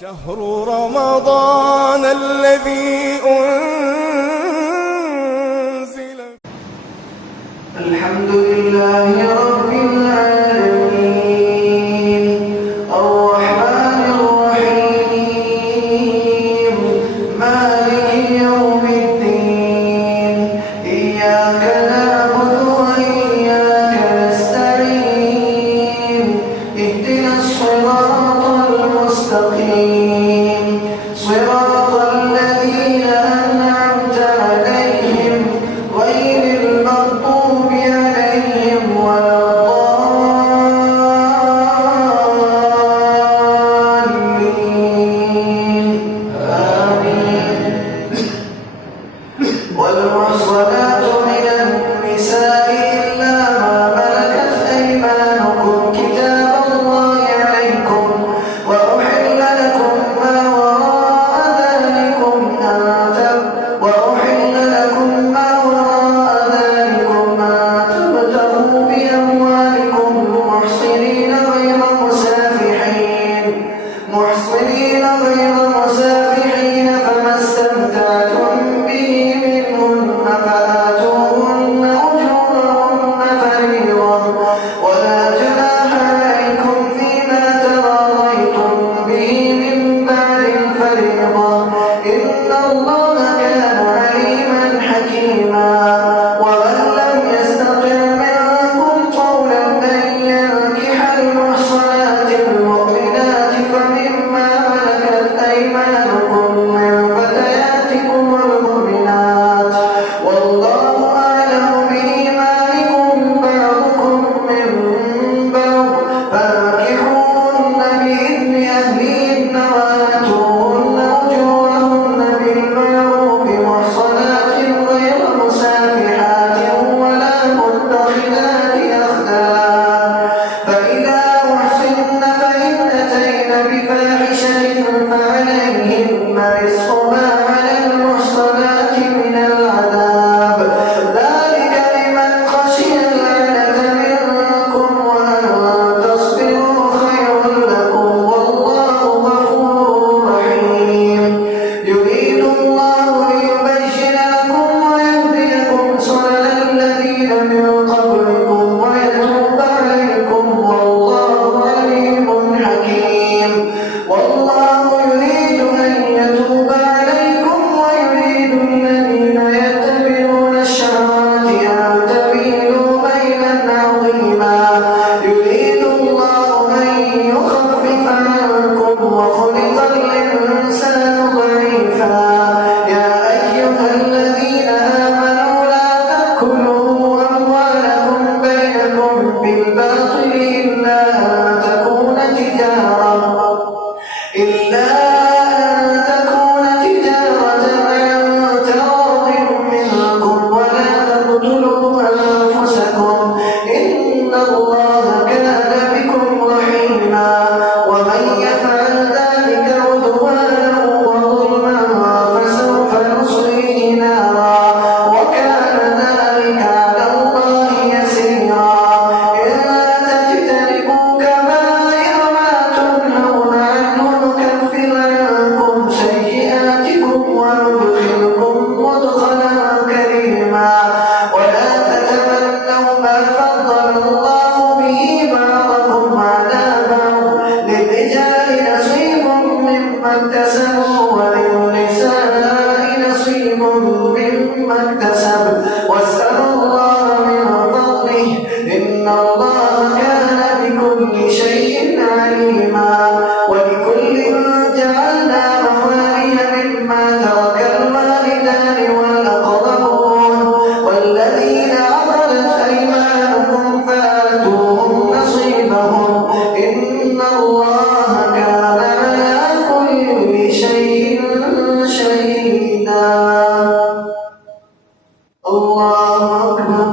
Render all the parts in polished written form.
شهر رمضان الذي أنزل. الحمد لله رب العالمين الرحمن الرحيم مالك يوم الدين إياك نعبد وإياك نستعين اهدنا الصراط المستقيم صراط الذين أنعمت عليهم غير المغضوب عليهم ولا الضالين آمين. والمحصنات من النساء إلا ما ملكت أيمانكم كتاب الله عليكم وأحل لكم ما وراء ذلكم أن تبتغوا بأموالكم محصنين غير مسافحين فما استمتعتم به منهن فآتوهن أجورهن فريضة ولا جناح عليكم فيما تراضيتم به من بعد الفريضة إن الله كان عليما حكيما. ومن لم يستطع منكم قولا أن ينكح المحصنات المؤمنات فمما ملكت أيمانكم من فتياتكم المؤمنات والله أعلم بإيمانكم بعضكم من بعض فانكحوهن بإذن أهلهن وآتوهن أجورهن بالمعروف محصنات غير مسافحات ولا متخذات أخدان فإذا أحصن فإن أتين بفاحشة فعليهن نصف ما على المحصنات من العذاب ذلك لمن خشي العنة منكم وأن تصبروا خير لكم والله غفور رحيم. يريد الله ليبين لكم ويهديكم سنن الذين من قبلكم ويتوب عليكم والله عليم حكيم. والله يريد أن يتوب عليكم ويريد الذين يتبعون الشهوات أن تميلوا ميلا عظيما. يريد الله أن يخفف عنكم وخلق الإنسان ضعيفا. يا أيها الذين آمنوا لا تأكلوا أموالكم بينكم بالباطل إلا أن تكون تجارة عن تراض منكم ولا تقتلوا أنفسكم إن الله كان بكم رحيما. ومن يفعل ذلك عدوانا وظلما فسوف نصليه نارا وكان ذلك على الله يسيرا. إن تجتنبوا كبائر ما تنهون عنه نكفر عنكم سيئاتكم وندخلكم مدخلا كريما. ولا تتمنوا ما فضل الله به بعضكم على بعض للرجال نصيب مما اكتسبوا وللنساء نصيب مما اكتسبن واسألوا الله من فضله إن الله كان بكل شيء عليما. ولكل جعلنا موالي مما ترك الوالدان والأقربون والذين عقدت أيمانكم فآتوهم نصيبهم إن الله كان على كل شيء شهيدا. الله أكبر.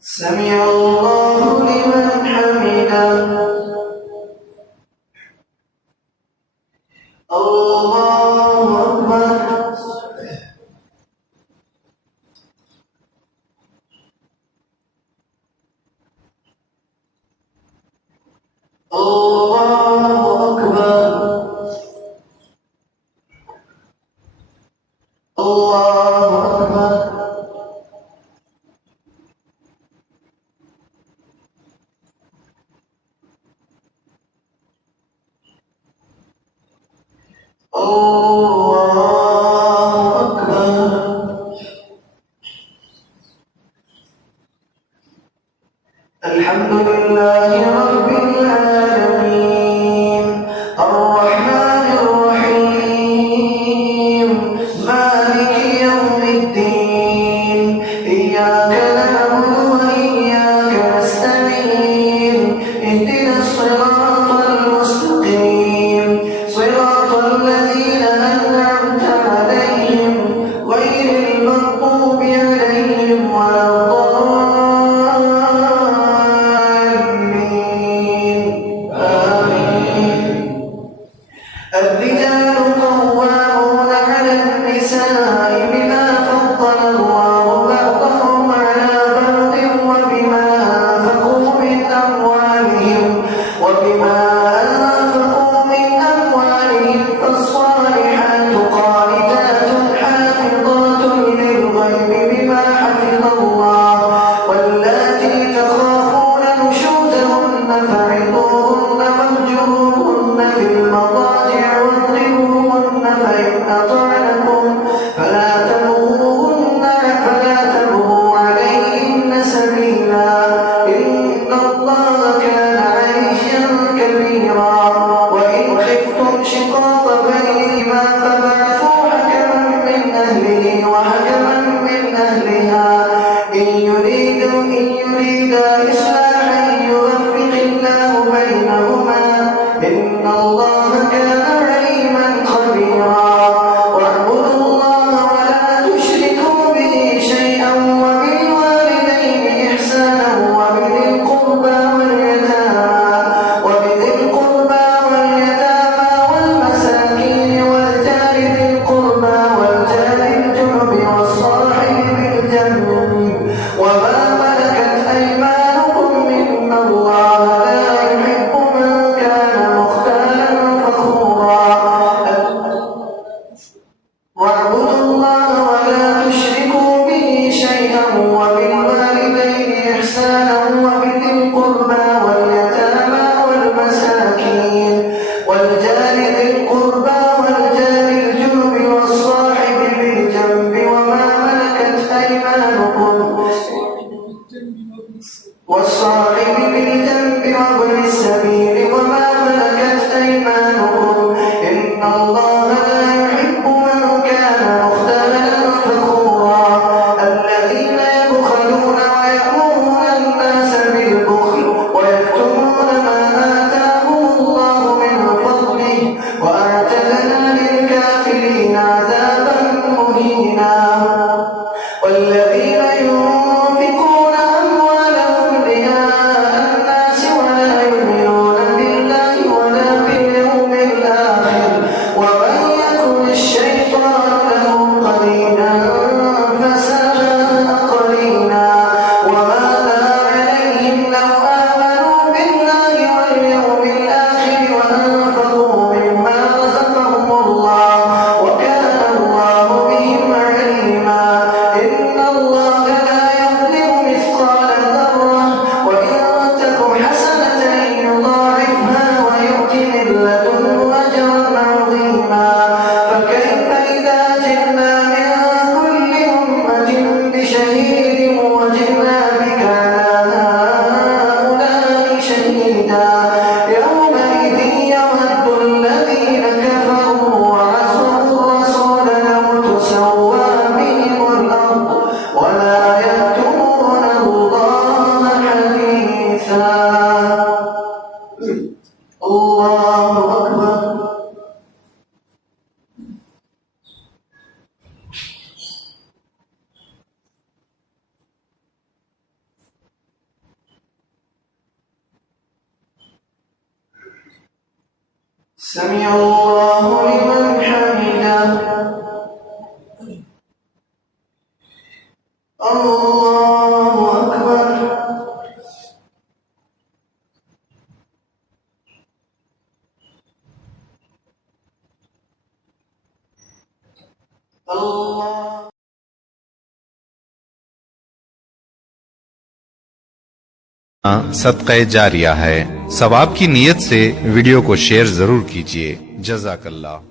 سمع الله لمن حمده. الله أكبر. الله أكبر. الله أكبر. الله أكبر. الحمد لله رب العالمين الرحمن الرحيم مالك يوم الدين إياك نعبد وإياك نستعين اهدنا الصراط المستقيم صراط الذين أنعمت عليهم غير المغضوب عليهم ولا الرجال قوامون على النساء بما فضل الله بعضهم على بعض وبما أنفقوا من أموالهم فالصالحات قانتات حافظات للغيب بما حفظ الله واللاتي تخافون نشوزهن فعظوهن واهجروهن في المضاجع واضربوهن فإن أطعنكم فلا تبغوا عليهن سبيلا إن الله كان عليا كبيرا وإن خفتم شقاق بينهما فابعثوا حكما من أهله وحكما من أهلها إن يريدا إصلاحا يوفق الله بينهما إن الله كان عليما خبيرا واعبدوا الله ولا تشركوا به شيئا وبالوالدين إحسانا وبذي القربى والمساكين والجار ذي القربى والجار الجنب والصاحب بالجنب وما ملكت أيمانكم إن الله لا يحب من كان مختالا فخورا واعبدوا الله ولا تشركوا به شيئا وبالوالدين إحسانا وبذي القربى واليتامى والمساكين والجار ذي القربى والجار الجنب والصاحب بالجنب وما ملكت أيمانكم والصاحب بالجنب وابن السبيل وما ملكت أيمانكم إن الله لا يحب من كان مختالا فخورا الذين يبخلون ويأمرون الناس بالبخل ويكتمون ما آتاهم الله من فضله وأعتدنا للكافرين عذابا مهينا والذين ينفقون أموالهم رئاء الناس ولا يؤمنون بالله ولا باليوم الآخر ومن يكن الشيطان له قرينا فساء قرينا وماذا عليهم لو آمنوا بالله واليوم الآخر وأنفقوا مما رزقهم الله وكان الله بهم عليما إن الله لا يظلم مثقال ذرة وإن تك حسنة يضاعفها ويؤت من لدنه أجرا عظيما فكيف إذا جئنا من كل أمة بشهيد وجئنا بك على هؤلاء شهيدا يومئذ يود الذين كفروا وعصوا الرسول لو تسوى بهم الأرض ولا يكتمون الله حديثا الله أكبر. سمع الله لمن حمده الله أكبر. सदक़े जारिया है। सवाब की नीयत से वीडियो को शेयर जरूर कीजिए। जज़ाकल्लाह।